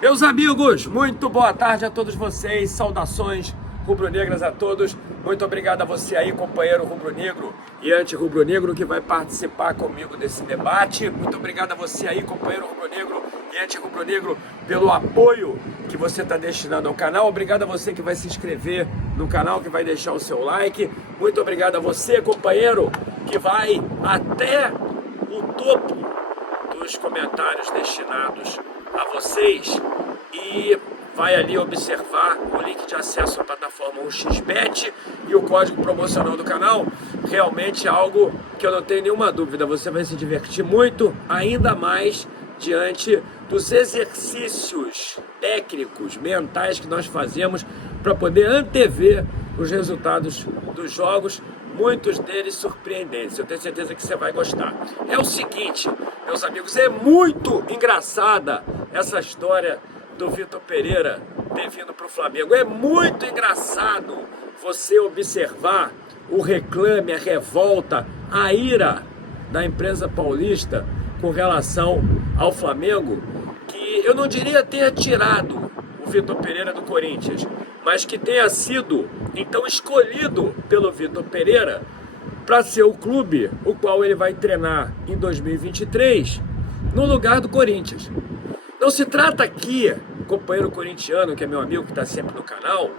Meus amigos, muito boa tarde a todos vocês, saudações rubro-negras a todos, muito obrigado a você aí, companheiro rubro-negro e anti-rubro-negro que vai participar comigo desse debate, muito obrigado a você aí, companheiro rubro-negro e anti-rubro-negro, pelo apoio que você está destinando ao canal, obrigado a você que vai se inscrever no canal, que vai deixar o seu like, muito obrigado a você, companheiro, que vai até o topo dos comentários destinados a vocês e vai ali observar o link de acesso à plataforma 1xBet e o código promocional do canal. Realmente é algo que eu não tenho nenhuma dúvida, você vai se divertir muito, ainda mais diante dos exercícios técnicos, mentais que nós fazemos para poder antever os resultados dos jogos, muitos deles surpreendentes. Eu tenho certeza que você vai gostar. É o seguinte, meus amigos, é muito engraçada essa história do Vitor Pereira ter vindo para o Flamengo. É muito engraçado você observar o reclame, a revolta, a ira da imprensa paulista com relação ao Flamengo, que eu não diria ter tirado o Vitor Pereira do Corinthians, mas que tenha sido, então, escolhido pelo Vitor Pereira para ser o clube o qual ele vai treinar em 2023, no lugar do Corinthians. Não se trata aqui, companheiro corintiano, que é meu amigo, que está sempre no canal,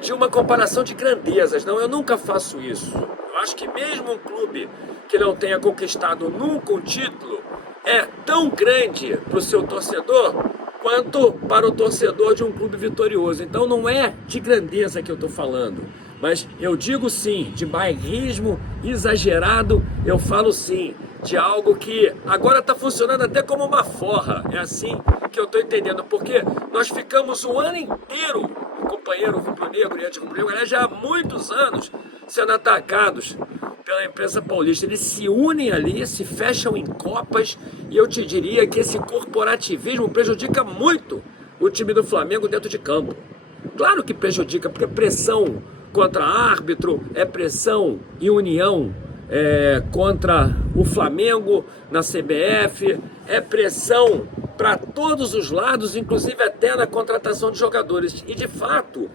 de uma comparação de grandezas. Não, eu nunca faço isso. Eu acho que mesmo um clube que não tenha conquistado nunca um título é tão grande para o seu torcedor quanto para o torcedor de um clube vitorioso. Então não é de grandeza que eu estou falando, mas eu digo sim, de bairrismo exagerado, eu falo sim, de algo que agora está funcionando até como uma forra. É assim que eu estou entendendo, porque nós ficamos o ano inteiro, companheiro rubro-negro e anti-rubro-negro, aliás, já há muitos anos, sendo atacados pela imprensa paulista. Eles se unem ali, se fecham em copas, e eu te diria que esse corporativismo prejudica muito o time do Flamengo dentro de campo. Claro que prejudica, porque pressão contra árbitro, é pressão e união contra o Flamengo na CBF, é pressão para todos os lados, inclusive até na contratação de jogadores. E de fato,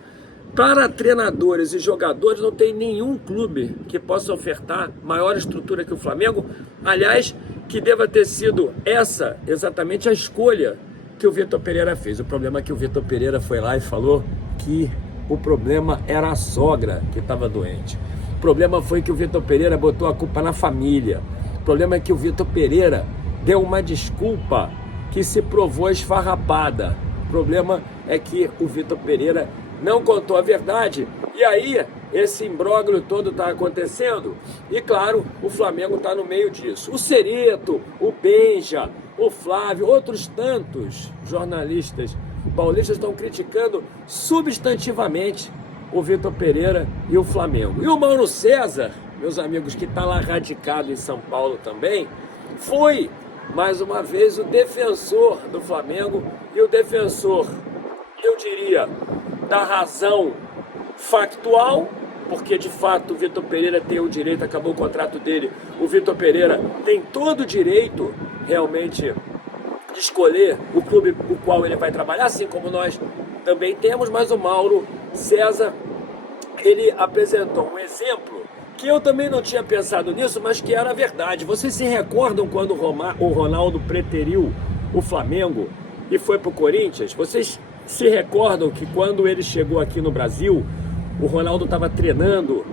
para treinadores e jogadores, não tem nenhum clube que possa ofertar maior estrutura que o Flamengo. Aliás, que deva ter sido essa exatamente a escolha que o Vitor Pereira fez. O problema é que o Vitor Pereira foi lá e falou que o problema era a sogra que estava doente. O problema foi que o Vitor Pereira botou a culpa na família. O problema é que o Vitor Pereira deu uma desculpa que se provou esfarrapada. O problema é que o Vitor Pereira não contou a verdade, e aí esse imbróglio todo está acontecendo, e claro, o Flamengo está no meio disso. O Cereto, o Benja, o Flávio, outros tantos jornalistas paulistas estão criticando substantivamente o Vitor Pereira e o Flamengo. E o Mauro César, meus amigos, que está lá radicado em São Paulo também, foi, mais uma vez, o defensor do Flamengo e o defensor, eu diria, da razão factual, porque de fato o Vitor Pereira tem o direito, acabou o contrato dele, o Vitor Pereira tem todo o direito realmente de escolher o clube o qual ele vai trabalhar, assim como nós também temos, mas o Mauro César, ele apresentou um exemplo que eu também não tinha pensado nisso, mas que era verdade. Vocês se recordam quando o Ronaldo preteriu o Flamengo e foi para o Corinthians? Vocês se recordam que quando ele chegou aqui no Brasil, o Ronaldo estava treinando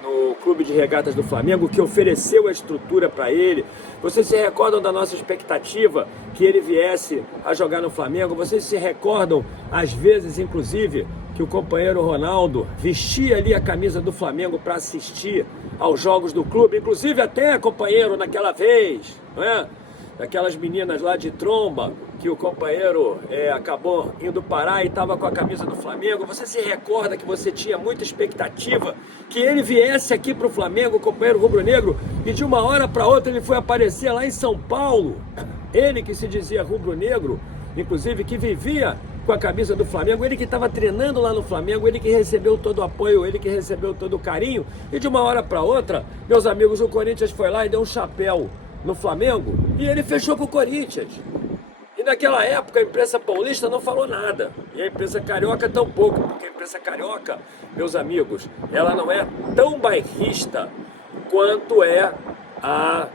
no clube de regatas do Flamengo, que ofereceu a estrutura para ele? Vocês se recordam da nossa expectativa que ele viesse a jogar no Flamengo? Vocês se recordam, às vezes, inclusive, que o companheiro Ronaldo vestia ali a camisa do Flamengo para assistir aos jogos do clube? Inclusive até, companheiro, naquela vez, não é? Daquelas meninas lá de Tromba, que o companheiro acabou indo parar e estava com a camisa do Flamengo. Você se recorda que você tinha muita expectativa que ele viesse aqui para o Flamengo, o companheiro rubro-negro, e de uma hora para outra ele foi aparecer lá em São Paulo. Ele que se dizia rubro-negro, inclusive, que vivia com a camisa do Flamengo, ele que estava treinando lá no Flamengo, ele que recebeu todo o apoio, ele que recebeu todo o carinho, e de uma hora para outra, meus amigos, o Corinthians foi lá e deu um chapéu no Flamengo, e ele fechou com o Corinthians. E naquela época a imprensa paulista não falou nada, e a imprensa carioca tampouco, porque a imprensa carioca, meus amigos, ela não é tão bairrista quanto é a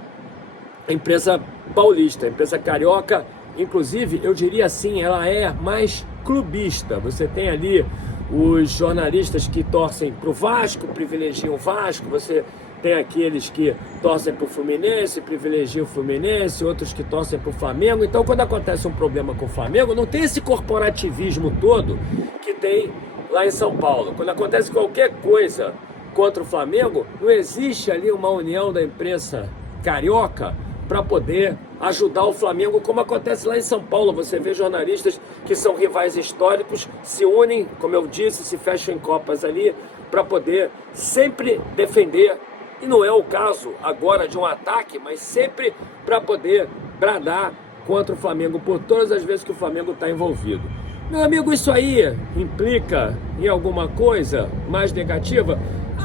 imprensa paulista. A imprensa carioca, inclusive, eu diria assim, ela é mais clubista. Você tem ali os jornalistas que torcem para o Vasco, privilegiam o Vasco, você tem aqueles que torcem para o Fluminense, privilegiam o Fluminense, outros que torcem para o Flamengo. Então, quando acontece um problema com o Flamengo, não tem esse corporativismo todo que tem lá em São Paulo. Quando acontece qualquer coisa contra o Flamengo, não existe ali uma união da imprensa carioca para poder ajudar o Flamengo, como acontece lá em São Paulo. Você vê jornalistas que são rivais históricos, se unem, como eu disse, se fecham em copas ali, para poder sempre defender, e não é o caso agora de um ataque, mas sempre para poder bradar contra o Flamengo por todas as vezes que o Flamengo está envolvido. Meu amigo, isso aí implica em alguma coisa mais negativa?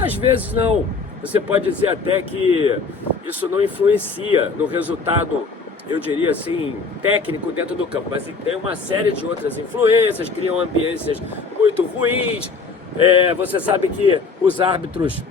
Às vezes não. Você pode dizer até que isso não influencia no resultado, eu diria assim, técnico dentro do campo, mas tem uma série de outras influências, criam ambiências muito ruins. Você sabe que os árbitros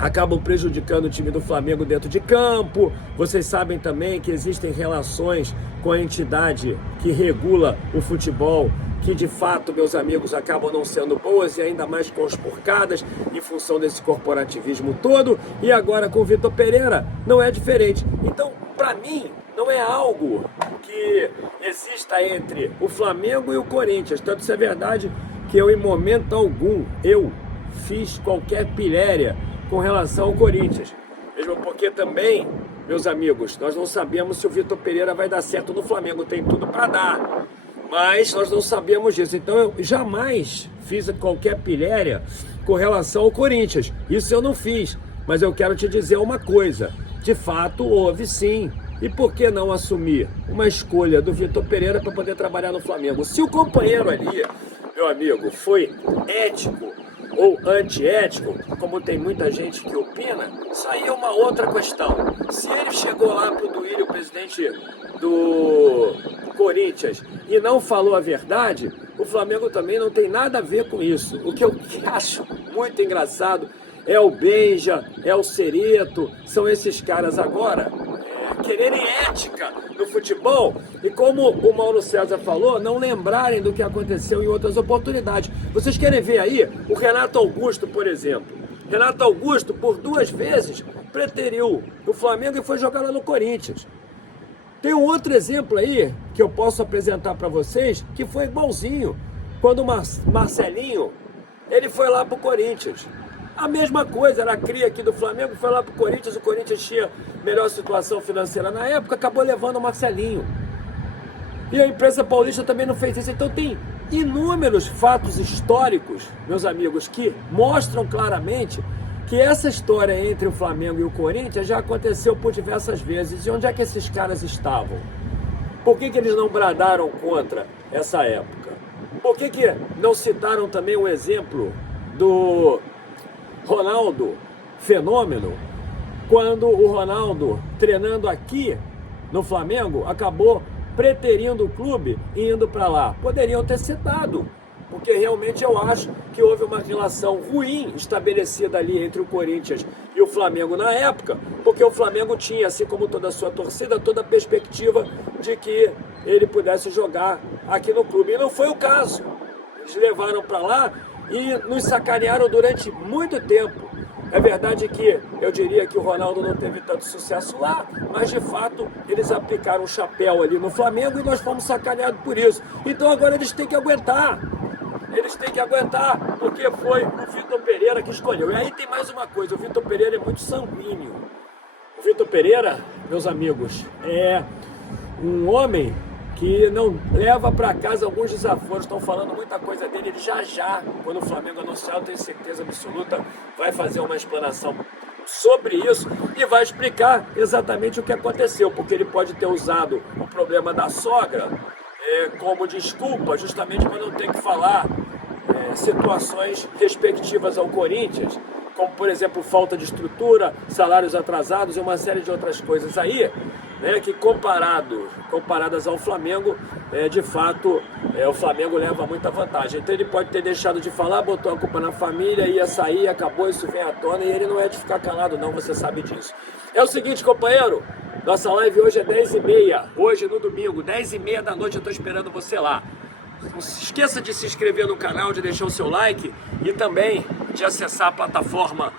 acabam prejudicando o time do Flamengo dentro de campo. Vocês sabem também que existem relações com a entidade que regula o futebol, que de fato, meus amigos, acabam não sendo boas e ainda mais conspurcadas em função desse corporativismo todo. E agora com o Vitor Pereira não é diferente. Então, para mim, não é algo que exista entre o Flamengo e o Corinthians. Tanto isso é verdade que eu, em momento algum, eu fiz qualquer pilhéria com relação ao Corinthians. Mesmo porque também, meus amigos, nós não sabemos se o Vitor Pereira vai dar certo no Flamengo. Tem tudo para dar, mas nós não sabemos disso. Então eu jamais fiz qualquer pilhéria com relação ao Corinthians. Isso eu não fiz, mas eu quero te dizer uma coisa. De fato, houve sim. E por que não assumir uma escolha do Vitor Pereira para poder trabalhar no Flamengo? Se o companheiro ali, meu amigo, foi ético ou antiético, como tem muita gente que opina, isso aí é uma outra questão. Se ele chegou lá para o Duílio, o presidente do Corinthians, e não falou a verdade, o Flamengo também não tem nada a ver com isso. O que eu acho muito engraçado é o Benja, é o Cereto, são esses caras agora quererem ética no futebol e, como o Mauro César falou, não lembrarem do que aconteceu em outras oportunidades. Vocês querem ver aí o Renato Augusto, por exemplo. Renato Augusto, por 2 vezes, preteriu o Flamengo e foi jogar lá no Corinthians. Tem um outro exemplo aí que eu posso apresentar para vocês, que foi igualzinho, quando o Marcelinho, ele foi lá para o Corinthians. A mesma coisa, era a cria aqui do Flamengo, foi lá pro Corinthians, o Corinthians tinha melhor situação financeira na época, acabou levando o Marcelinho. E a imprensa paulista também não fez isso. Então tem inúmeros fatos históricos, meus amigos, que mostram claramente que essa história entre o Flamengo e o Corinthians já aconteceu por diversas vezes. E onde é que esses caras estavam? Por que eles não bradaram contra essa época? Por que não citaram também um exemplo do Ronaldo Fenômeno, quando o Ronaldo, treinando aqui no Flamengo, acabou preterindo o clube e indo para lá? Poderiam ter citado, porque realmente eu acho que houve uma relação ruim estabelecida ali entre o Corinthians e o Flamengo na época, porque o Flamengo tinha, assim como toda a sua torcida, toda a perspectiva de que ele pudesse jogar aqui no clube. E não foi o caso. Eles levaram para lá e nos sacanearam durante muito tempo. É verdade que eu diria que o Ronaldo não teve tanto sucesso lá, mas de fato eles aplicaram o chapéu ali no Flamengo e nós fomos sacaneados por isso. Então agora eles têm que aguentar. Eles têm que aguentar, porque foi o Vitor Pereira que escolheu. E aí tem mais uma coisa, o Vitor Pereira é muito sanguíneo. O Vitor Pereira, meus amigos, é um homem que não leva para casa alguns desaforos. Estão falando muita coisa dele. Ele já, quando o Flamengo anunciar, eu tenho certeza absoluta, vai fazer uma explanação sobre isso e vai explicar exatamente o que aconteceu, porque ele pode ter usado o problema da sogra como desculpa, justamente para não ter que falar situações respectivas ao Corinthians, como, por exemplo, falta de estrutura, salários atrasados e uma série de outras coisas aí. né, que comparadas ao Flamengo, de fato, o Flamengo leva muita vantagem. Então ele pode ter deixado de falar, botou a culpa na família, ia sair, acabou, isso vem à tona, e ele não é de ficar calado não, você sabe disso. É o seguinte, companheiro, nossa live hoje é 10h30, hoje no domingo, 10h30 da noite, eu tô esperando você lá. Não se esqueça de se inscrever no canal, de deixar o seu like e também de acessar a plataforma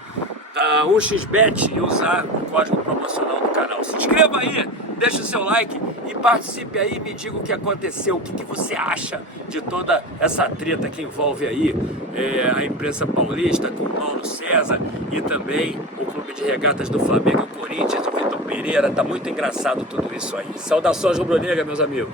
da 1xBet e usar o código promocional do canal. Se inscreva aí, deixa o seu like e participe aí, me diga o que aconteceu, o que você acha de toda essa treta que envolve aí a imprensa paulista com o Mauro César e também o Clube de Regatas do Flamengo, o Corinthians, o Vitor Pereira. Tá muito engraçado tudo isso aí. Saudações rubro-negras, meus amigos.